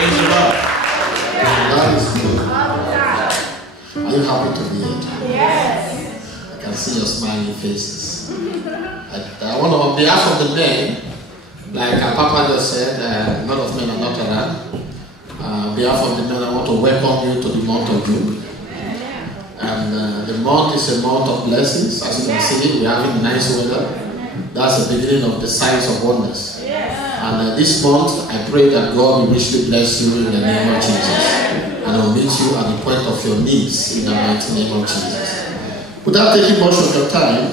Praise the Lord. God is good. Are you happy to be here? Yes. I can see your smiling faces. I want to, on behalf of the men, like Papa just said, a lot of men are not around. On behalf of the men, I want to welcome you to the month of June. And the month is a month of blessings. As you can see, we're having nice weather. That's the beginning of the signs of wonders. And this month, I pray that God will richly bless you in the name of Jesus. And will meet you at the point of your needs in the mighty name of Jesus. Without taking much of your time,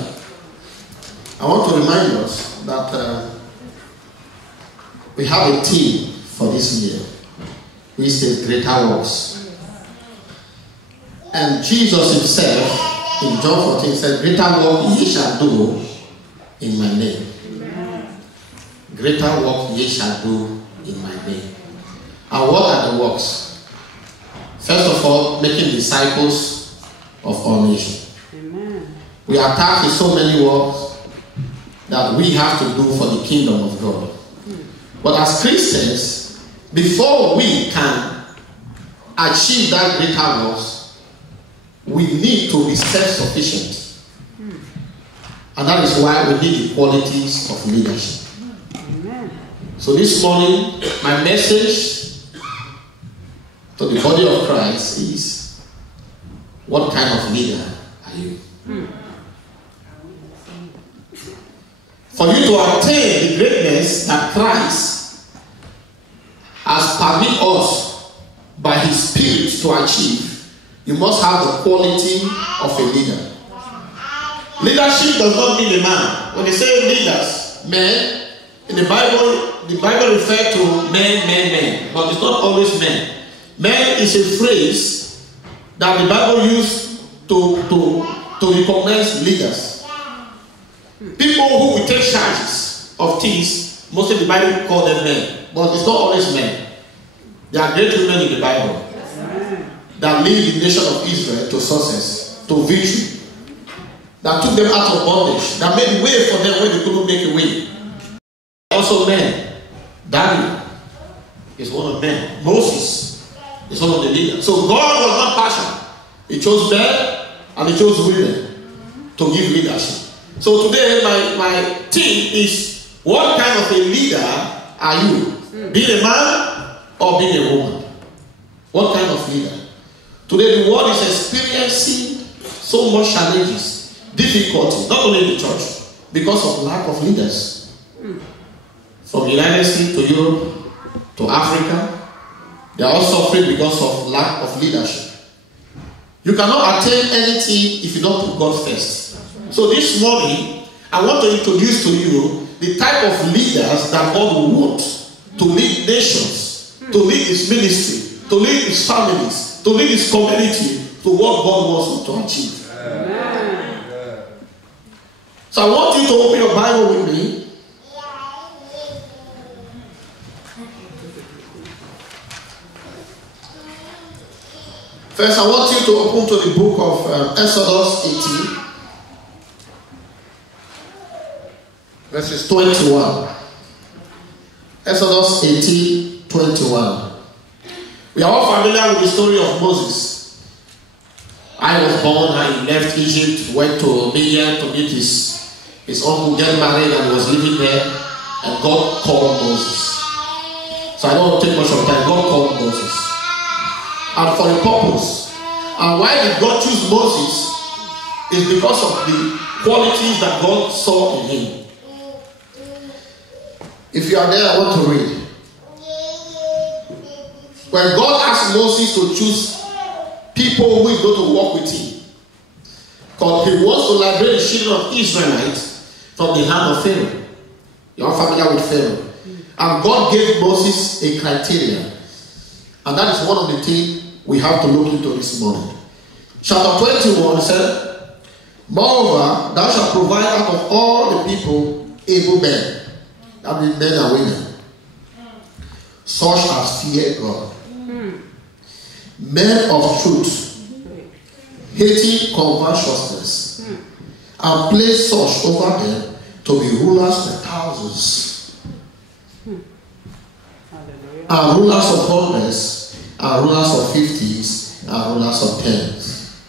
I want to remind us that we have a theme for this year, which says greater works. And Jesus himself, in John 14, said, greater work ye shall do in my name. Greater work ye shall do in my name. And what are the works? First of all, making disciples of all nations. We are tasked with so many works that we have to do for the kingdom of God. But as Christians, before we can achieve that greater works, we need to be self-sufficient. And that is why we need the qualities of leadership. So this morning, my message to the body of Christ is, what kind of leader are you? For you to attain the greatness that Christ has permitted us by his Spirit to achieve, you must have the quality of a leader. Leadership does not mean a man. When they say leaders, men, in the Bible refers to men, but it's not always men. Men is a phrase that the Bible used to recognize leaders. People who will take charges of things, mostly the Bible call them men, but it's not always men. There are great women in the Bible that lead the nation of Israel to success, to victory, that took them out of bondage, that made a way for them when they couldn't make a way. Also men. Daniel is one of them. Moses is one of the leaders. So God was not partial. He chose men and he chose women to give leadership. So today my theme is, what kind of a leader are you? Being a man or being a woman? What kind of leader? Today the world is experiencing so much challenges, difficulties, not only in the church, because of lack of leaders. From the United States to Europe to Africa, they are all suffering because of lack of leadership. You cannot attain anything if you don't put God first. So this morning, I want to introduce to you the type of leaders that God will want to lead nations, to lead his ministry, to lead his families, to lead his community, to what God wants you to achieve. Amen. So I want you to open your Bible with me. First, I want you to open to the book of Exodus 18, verses 21. Exodus 18, 21. We are all familiar with the story of Moses. I was born and he left Egypt, went to Midian to meet his uncle, get married, and was living there. And God called Moses. So I don't want to take much of time. God called Moses. And for a purpose. And why did God choose Moses? Is because of the qualities that God saw in him. If you are there, I want to read. When God asked Moses to choose people who is going to walk with him, because he wants to liberate the children of Israelites from the hand of Pharaoh. You are familiar with Pharaoh. And God gave Moses a criteria. And that is one of the things we have to look into this morning. Chapter 21 said, moreover, thou shalt provide out of all the people able men, that means men and women, such as fear God, men of truth, hating covetousness, and place such over them to be rulers of thousands. Are rulers of hundreds, are rulers of 50s, are rulers of 10s.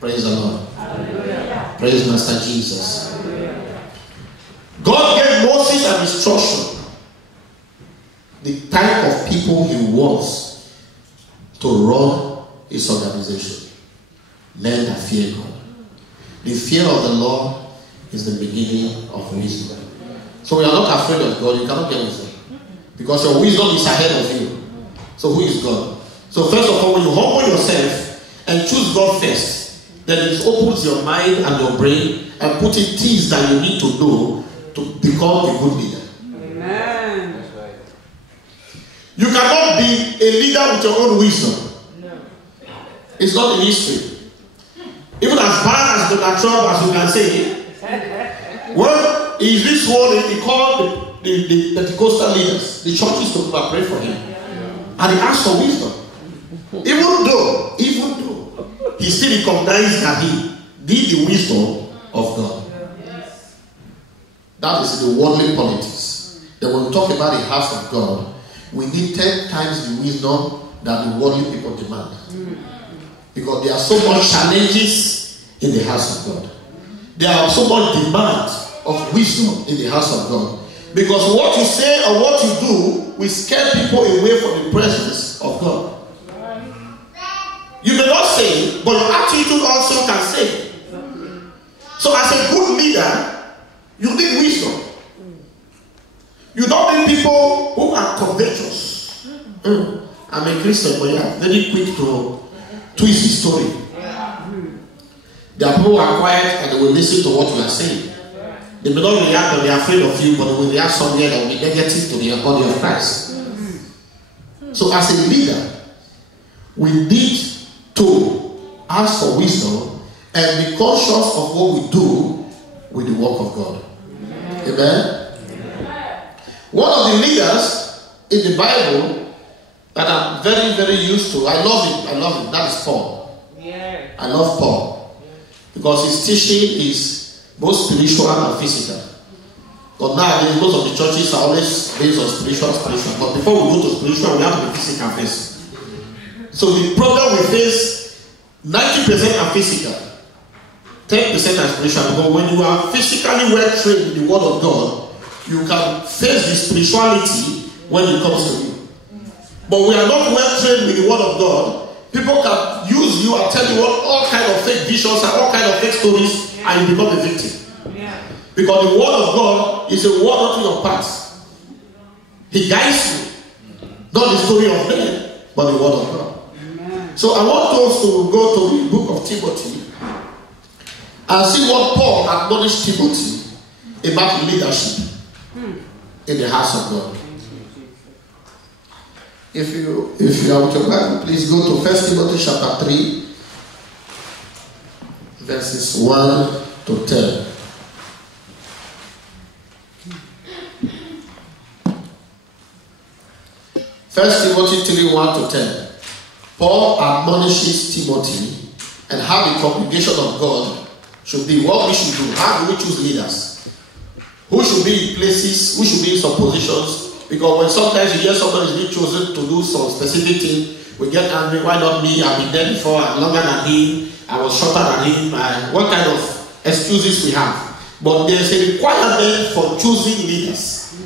Praise the Lord. Hallelujah. Praise Master Jesus. Hallelujah. God gave Moses an instruction, the type of people he wants to run his organization. Men that fear God. The fear of the Lord is the beginning of wisdom. So we are not afraid of God. You cannot get wisdom. Because your wisdom is ahead of you. So who is God? So first of all, when you humble yourself and choose God first, then it opens your mind and your brain and put in things that you need to do to become a good leader. Amen. That's right. You cannot be a leader with your own wisdom. No. It's not in history. Even as bad as Donald Trump, as you can say, well, in this world, he called the Pentecostal leaders, the churches to pray for him. And he asked for wisdom. Even though he still recognized that he did the wisdom of God. That is the worldly politics. That when we talk about the house of God, we need 10 times the wisdom that the worldly people demand. Because there are so much challenges in the house of God. There are so much demand of wisdom in the house of God. Because what you say or what you do will scare people away from the presence of God. You may not say, but your attitude also can say. So as a good leader, you need wisdom. You don't need people who are covetous. I'm a Christian, but yeah, very quick to twist the story. There are people who are quiet and they will listen to what you are saying. They may not react when they are afraid of you, but they will react somewhere that will be negative to the body of Christ. So as a leader, we need to ask for wisdom and be conscious of what we do with the work of God. Amen? One of the leaders in the Bible that I'm very, very used to, I love him, that is Paul. I love Paul because his teaching is both spiritual and physical. But nowadays, most of the churches are always based on spiritual. But before we go to spiritual, we have to be physical first. So the problem we face, 90% are physical, 10% are spiritual. Because when you are physically well trained in the Word of God, you can face the spirituality when it comes to you. But we are not well trained with the Word of God. People can use you and tell you all kind of fake visions and all kind of fake stories, and you become a victim. Because the Word of God is a word not in your past. He guides you. Not the story of men, but the Word of God. Amen. So I want us to go to the book of Timothy and see what Paul admonished Timothy about leadership in the house of God. If you are with your Bible, please go to 1 Timothy chapter 3, verses 1 to 10. First Timothy 3, 1 to 10. Paul admonishes Timothy and how the congregation of God should be, what we should do, how do we choose leaders, who should be in places, who should be in some positions. Because when sometimes you hear somebody is being chosen to do some specific thing, we get angry. Why not me? I've been there before. I'm longer than him. I was shorter than him. What kind of excuses we have? But there's a requirement for choosing leaders.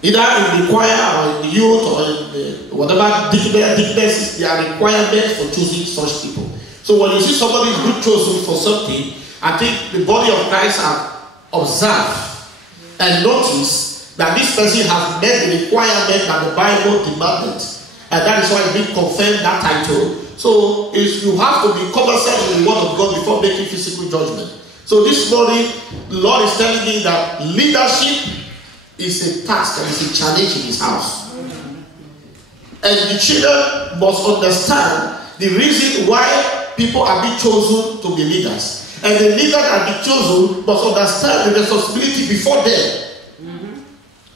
Either in the choir or in the youth or in the whatever dignity, there are requirements for choosing such people. So when you see somebody is being chosen for something, I think the body of Christ have observed and noticed that this person has met the requirement that the Bible demanded, and that is why it's been confirmed that title. So you have to be conversant with the Word of God before making physical judgment. So this morning, the Lord is telling me that leadership is a task and is a challenge in His house, and the children must understand the reason why people are being chosen to be leaders, and the leader that be chosen must understand the responsibility before them.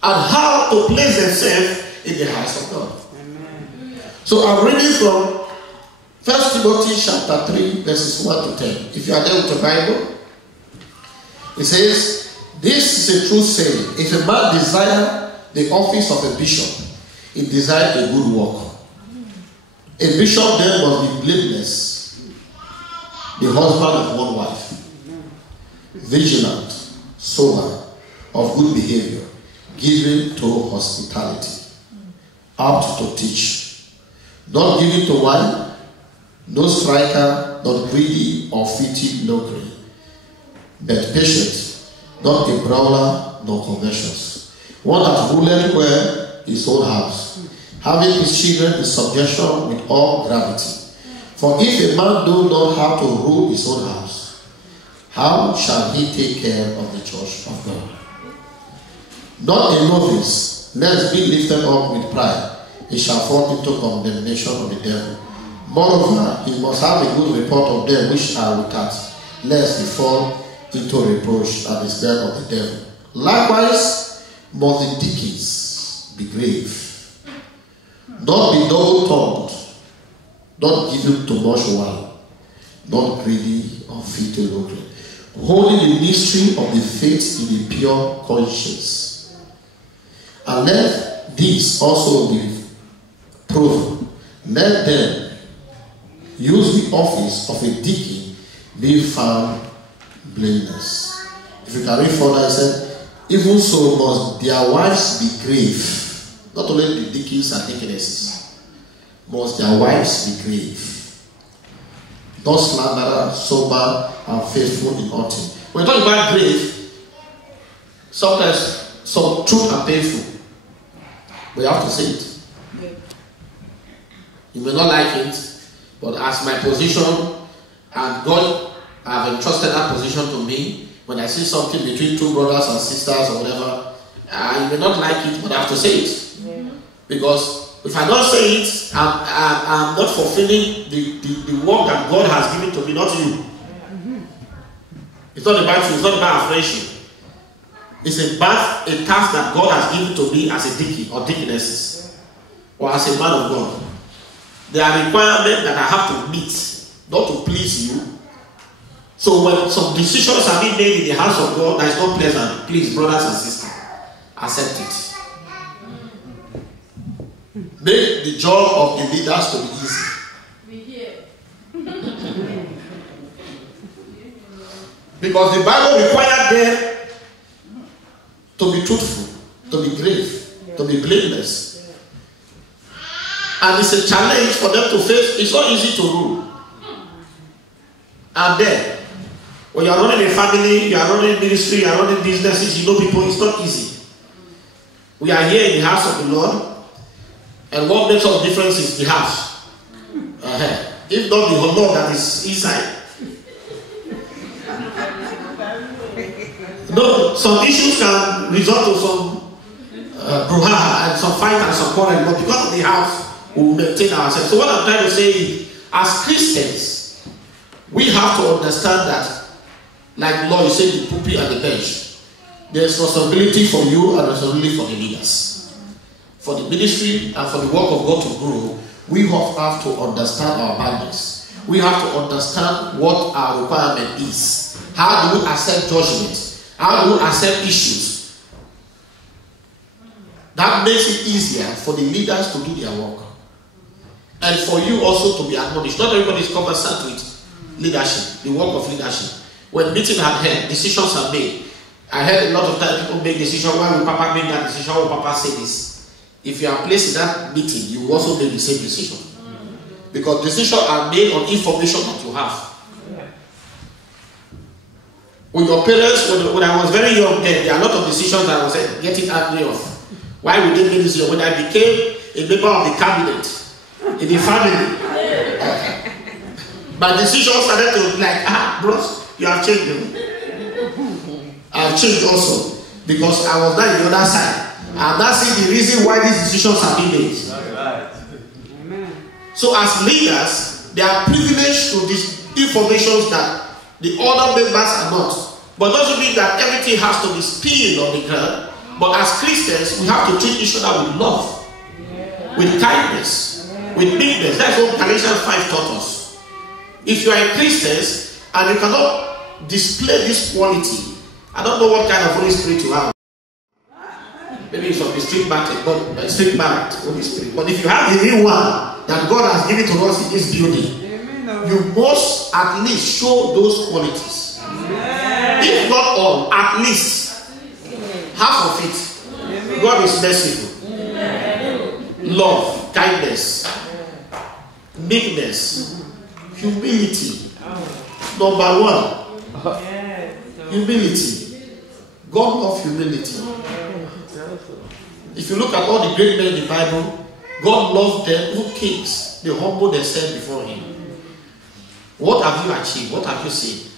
And how to place themselves in the house of God. Amen. So I'm reading from 1 Timothy chapter 3, verses 1 to 10. If you are there with the Bible, it says, "This is a true saying. If a man desire the office of a bishop, he desired a good work. A bishop then must be blameless, the husband of one wife, vigilant, sober, of good behavior, given to hospitality, apt to teach, not given to wine, no striker, not greedy or fitting lucre, but patient, not a brawler, nor covetous, one that ruleth well his own house, having his children in subjection with all gravity. For if a man do not have to rule his own house, how shall he take care of the church of God? Not a novice, lest be lifted up with pride, he shall fall into condemnation of the devil. Moreover, he must have a good report of them which are without, lest he fall into reproach at the snare of the devil. Likewise, must the deacons be grave, not be double-tongued, not given to much wine, not greedy or filthy lucre, holding the mystery of the faith in a pure conscience. And let these also be proven. Let them use the office of a deacon, being found blameless. If you can read further, it said, even so must their wives be grave. Not only the deacons and deaconesses, must their wives be grave, not slanderer, sober, and faithful in nothing. When we talk about grave, sometimes some truth are painful. We have to say it. Yeah. You may not like it, but as my position, and God have entrusted that position to me, when I see something between two brothers and sisters or whatever, you may not like it, but I have to say it. Yeah. Because if I don't say it, I'm not fulfilling the work that God has given to me, not you. Mm-hmm. It's not about you, it's not about our friendship. It's about a task that God has given to me as a deacon or deaconess, or as a man of God. There are requirements that I have to meet, not to please you. So when some decisions are being made in the house of God that is not pleasant, please, brothers and sisters, accept it. Make the job of the leaders to be easy. Because the Bible required them to be truthful, to be grave, to be blameless. And it's a challenge for them to face. It's not easy to rule. And then, when you are running a family, you are running a ministry, you are running businesses, you know people, it's not easy. We are here in the house of the Lord, and what makes all the difference is the house. If not the honor that is inside. No, some issues can result to some brouhaha and some fight and some quarrel, but because of the house, we will maintain ourselves. So what I'm trying to say is, as Christians, we have to understand that, like Lord, you said, the pulpit and the bench, there's responsibility for you and responsibility for the leaders. For the ministry and for the work of God to grow, we have to understand our boundaries. We have to understand what our requirement is. How do we accept judgment? How do we accept issues? That makes it easier for the leaders to do their work. And for you also to be admonished. Not everybody is conversant with leadership, the work of leadership. When meetings are held, decisions are made. I heard a lot of times people make decisions. Why will Papa make that decision? Why will Papa say this? If you are placed in that meeting, you will also make the same decision. Because decisions are made on information that you have. With your parents, when I was very young then, there are a lot of decisions that I was getting angry of. Why would they make this decision? When I became a member of the cabinet, in the family, my decisions started to like, bros, you have changed. I have changed also. Because I was not on the other side. And that's the reason why these decisions are being made. So as leaders, they are privileged to these information that the other members are not. But doesn't mean that everything has to be spilled on the ground. But as Christians, we have to treat each other with love, with kindness, with meekness. That's what Galatians 5 taught us. If you are a Christian and you cannot display this quality, I don't know what kind of Holy Spirit you have. Maybe some be strict-backed, Holy Spirit. But if you have the real one that God has given to us in this building, you must at least show those qualities. If not all, at least half of it. God is merciful. Love, kindness, meekness, humility. Number one, humility. God loves humility. If you look at all the great men in the Bible, God loved them, even kings. They humbled themselves before Him. What have you achieved? What have you seen?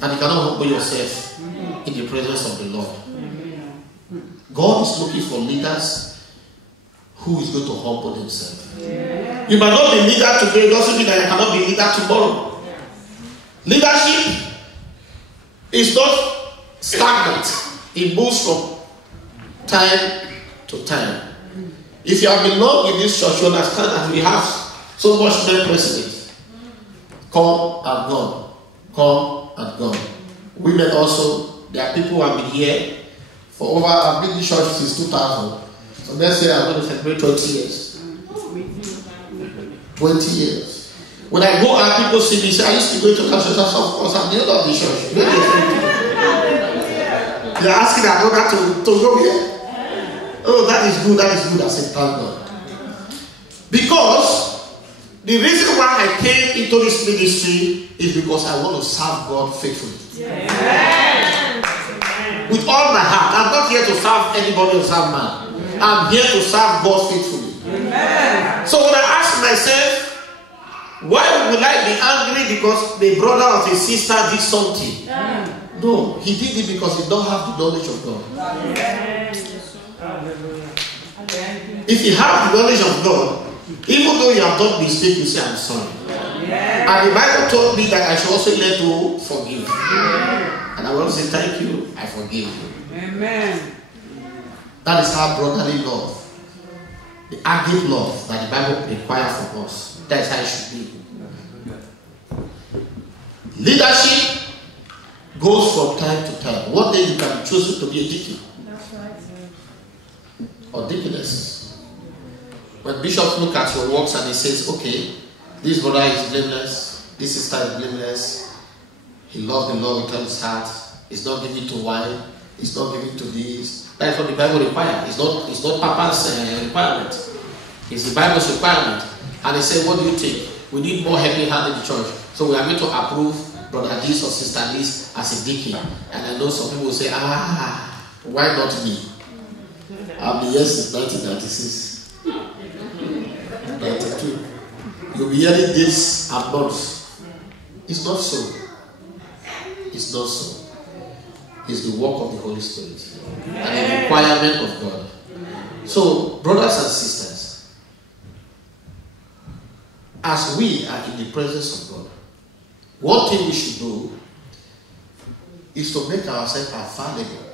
And you cannot humble yourself in the presence of the Lord. God is looking for leaders who is going to humble themselves. You might not be leader today, doesn't mean that you cannot be leader tomorrow. Leadership is not stagnant. It moves from time to time. If you have been long in this church, you understand that we have so much men president. Come and gone. Come and gone. Women also, there are people who have been here for over, I've been in church since 2000. So next year I'm going to celebrate 20 years. 20 years. When I go out, people see me say, I used to go to council, of course, I'm the owner of the church. They're asking that to go here. Oh, that is good, I said, thank God. Because the reason why I came into this ministry is because I want to serve God faithfully. Amen. With all my heart. I'm not here to serve anybody or serve man. I'm here to serve God faithfully. Amen. So when I ask myself, why will I be angry because the brother or the sister did something? No, he did it because he don't have the knowledge of God. If you have the knowledge of God, even though you have done mistake, you say, I'm sorry. And the Bible told me that I should also learn to forgive. And I want to say, thank you, I forgive you. Amen. That is how brotherly love, the agape love that the Bible requires from us. That's how it should be. Leadership goes from time to time. One day you can be chosen to be a deacon. That's right. Or deaconess. When Bishop looks at your works and he says, okay, this brother is blameless, this sister is blameless, he loves the Lord with all his heart, he's not giving to wine, he's not giving to this. That's what the Bible requires. It's not Papa's requirement. It's the Bible's requirement. And they say, what do you think? We need more heavy hand in the church. So we are going to approve Brother this or Sister this as a deacon. And I know some people will say, why not me? I've been here since 1996. 92. You'll be hearing this and months. It's not so. It's not so. It's the work of the Holy Spirit and the requirement of God. So, brothers and sisters, as we are in the presence of God, one thing we should do is to make ourselves available,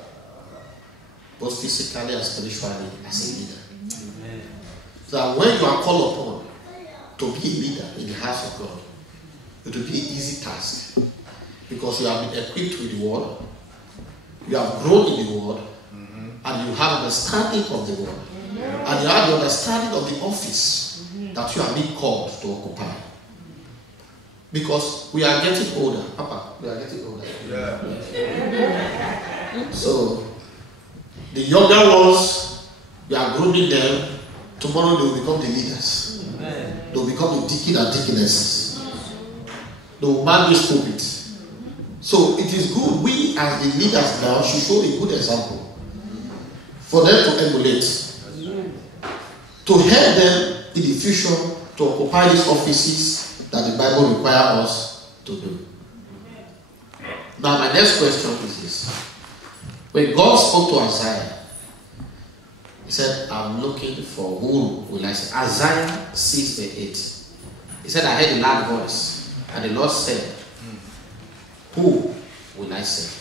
both physically and spiritually, as a leader. Amen. So that when you are called upon to be a leader in the house of God, it will be an easy task. Because you have been equipped with the word, you have grown in the word, and you have understanding of the word, and you have the understanding of the office that you are being called to occupy. Because we are getting older. Papa, we are getting older. Yeah. So, the younger ones, we are grooming them. Tomorrow they will become the leaders. They will become the deacon and deaconesses. They will man this pulpit. So it is good, we as the leaders now should show a good example for them to emulate, to help them in the future to occupy these offices that the Bible requires us to do. Now my next question is this. When God spoke to Isaiah, he said, I'm looking for whom will I say? Isaiah 6:8. He said, I heard a loud voice, and the Lord said, who will I send?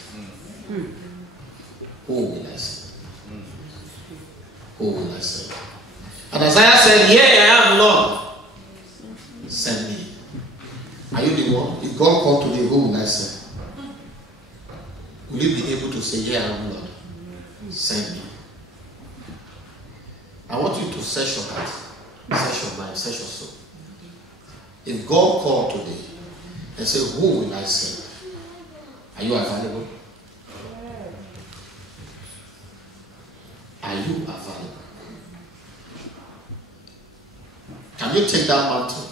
Who will I send? Who will I send? And Isaiah said, here I am, Lord. Send me. Are you the one? If God called today, who will I send? Will you be able to say, here I am, Lord? Send me. to search your heart, search your mind, search your soul. If God called today and said, who will I serve? Are you available? Are you available? Can you take that mantle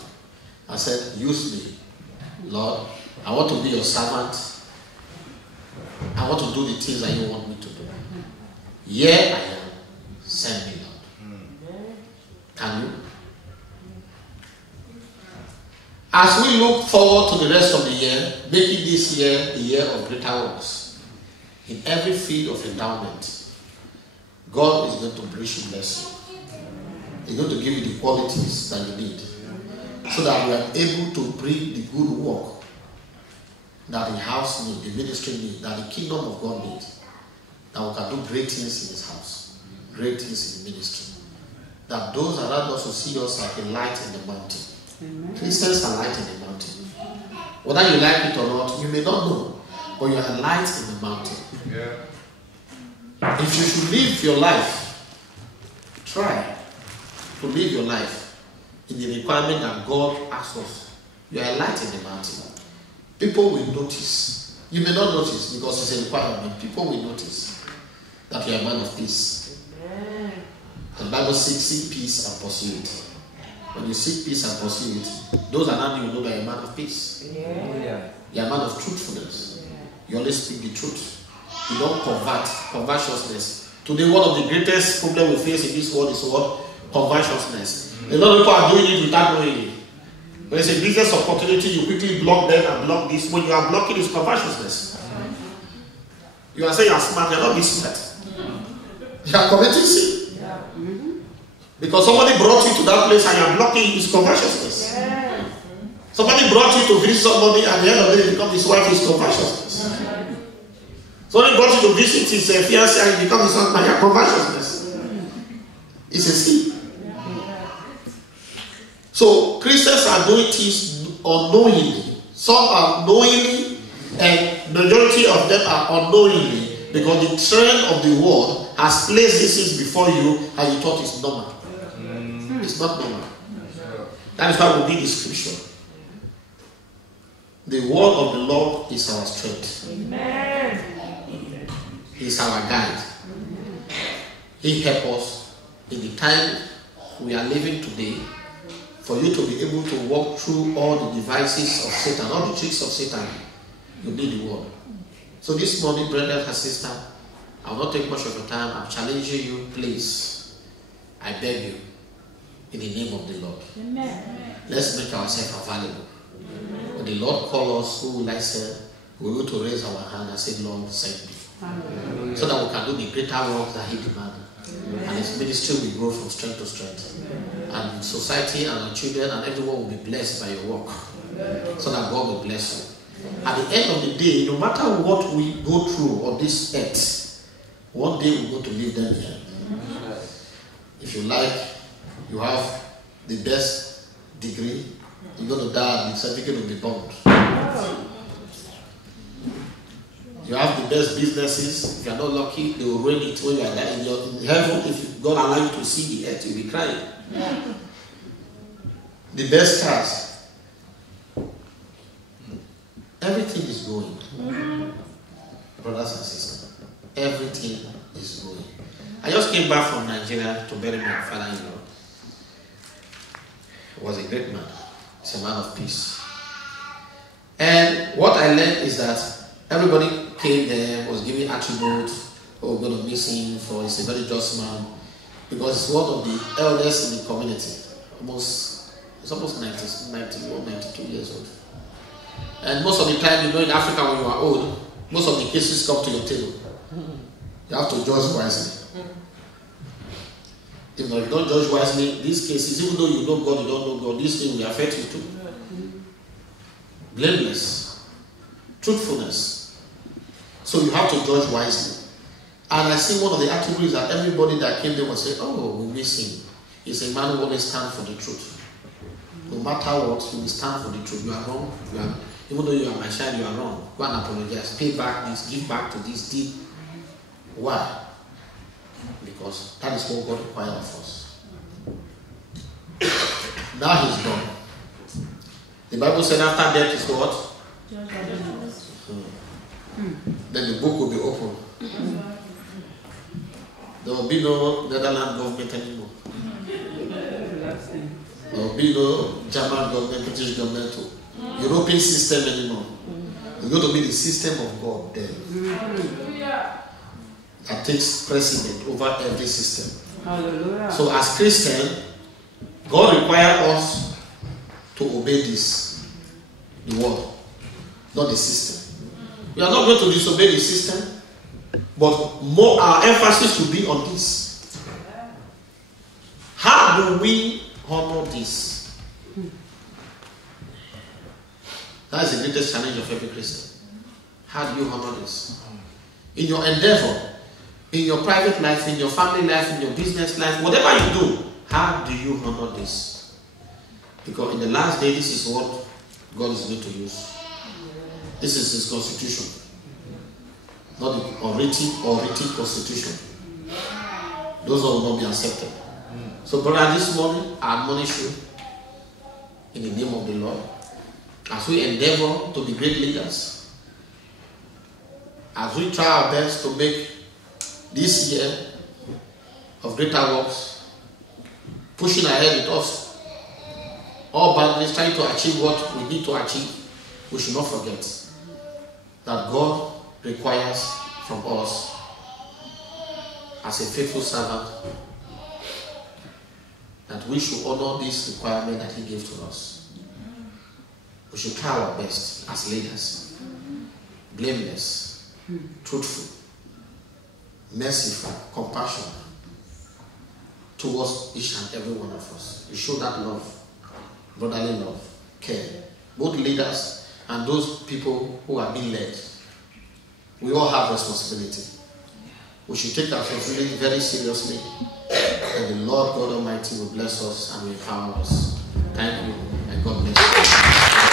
and say, use me, Lord? I want to be your servant. I want to do the things that you want me to do. Here I am. Send me, Lord. Can you? As we look forward to the rest of the year, making this year the year of greater works, in every field of endowment, God is going to bless you. He's going to give you the qualities that you need, so that we are able to bring the good work that the house needs, the ministry needs, that the kingdom of God needs, that we can do great things in His house, great things in the ministry, that those around us will see us like a light in the mountain. Amen. Christians are light in the mountain. Whether you like it or not, you may not know, but you are a light in the mountain. Yeah. If you should live your life, try to live your life in the requirement that God asks us. You are a light in the mountain. People will notice. You may not notice because it's a requirement. People will notice that you are a man of peace. Amen. The Bible says, seek peace and pursue it. When you seek peace and pursue it, those around you will know that you are a man of peace. Yeah. You are a man of truthfulness. Yeah. You always speak the truth. You don't covetousness. Today, one of the greatest problems we face in this world is what? Covetousness. A lot of people are doing it without knowing it. When there's a business opportunity, you quickly block them and block this. When you are blocking, it's covetousness. You are saying you are smart, you are not being smart. You are committing sin. Yeah. Because somebody brought you to that place and you are blocking his covetousness. Yeah. Somebody brought you to visit somebody and at the end of the day become his wife, his covetousness. Yeah. Somebody brought you to visit his fiancé and you become his husband, your covetousness. It's a sin. So Christians are doing things unknowingly. Some are knowingly, and majority of them are unknowingly, because the trend of the world has placed these things before you and you thought it's normal. It's not normal. That is why we need the scripture. The word of the Lord is our strength. Amen. He is our guide. He helps us in the time we are living today. For you to be able to walk through all the devices of Satan, all the tricks of Satan, you need the word. So this morning, brother and sister, I will not take much of your time. I'm challenging you, please. I beg you, in the name of the Lord. Amen. Let's make ourselves available. Amen. When the Lord calls us, who will I serve? We will to raise our hand and say, Lord, send me. Amen. So that we can do the greater work that He demands. And His ministry will grow from strength to strength. And society and our children and everyone will be blessed by your work. So that God will bless you. At the end of the day, no matter what we go through on this earth, one day we're going to leave them here. If you like, you have the best degree, you're going to die and the certificate will be burned. You have the best businesses. If you are not lucky, they will ruin it when you are there. In heaven, if God allows you to see the earth, you'll be crying. Yeah. The best cars. Everything is going. Brothers and sisters, everything is going. I just came back from Nigeria to bury my father-in-law. He was a great man. He's a man of peace. And what I learned is that everybody came there, was giving attributes. Oh, we're going to miss him, for he's a very just man. Because he's one of the elders in the community. It's almost 91, 92 years old. And most of the time, in Africa, when you are old, most of the cases come to your table. You have to judge wisely. If you don't judge wisely, these cases, even though you know God, you don't know God, these things will affect you too. Blameless. Truthfulness. So you have to judge wisely. And I see one of the attributes that everybody that came there will say, oh, we miss him. He's a man who always stands for the truth. No matter what, he will stand for the truth. You are wrong. Even though you are my child, you are wrong. Go and apologize. Pay back this, give back to this deed. Why? Because that is what God requires of us. Bible said after death is what? Then the book will be open. There will be no Netherlands government anymore. There will be no German government, British government, European system anymore. It's going to be the system of God then. That takes precedent over every system. Hallelujah. So as Christians, God requires us to obey this, the word, not the system. We are not going to disobey the system, but more our emphasis will be on this. How do we honor this? That is the greatest challenge of every Christian. How do you honor this? In your endeavor, in your private life, in your family life, in your business life, whatever you do, how do you honor this? Because in the last day, this is what God is going to use. This is His constitution. Not the unwritten constitution. Those will not be accepted. So, brother, this morning, I admonish you in the name of the Lord as we endeavor to be great leaders, as we try our best to make this year of greater works, pushing ahead with us, all boundaries, trying to achieve what we need to achieve, we should not forget that God requires from us as a faithful servant that we should honor this requirement that He gave to us. We should try our best as leaders, blameless, truthful, merciful, compassionate towards each and every one of us. We show that love, brotherly love, care. Both leaders and those people who are being led. We all have responsibility. We should take our responsibility very seriously, and the Lord God Almighty will bless us and will empower us. Thank you, and God bless you.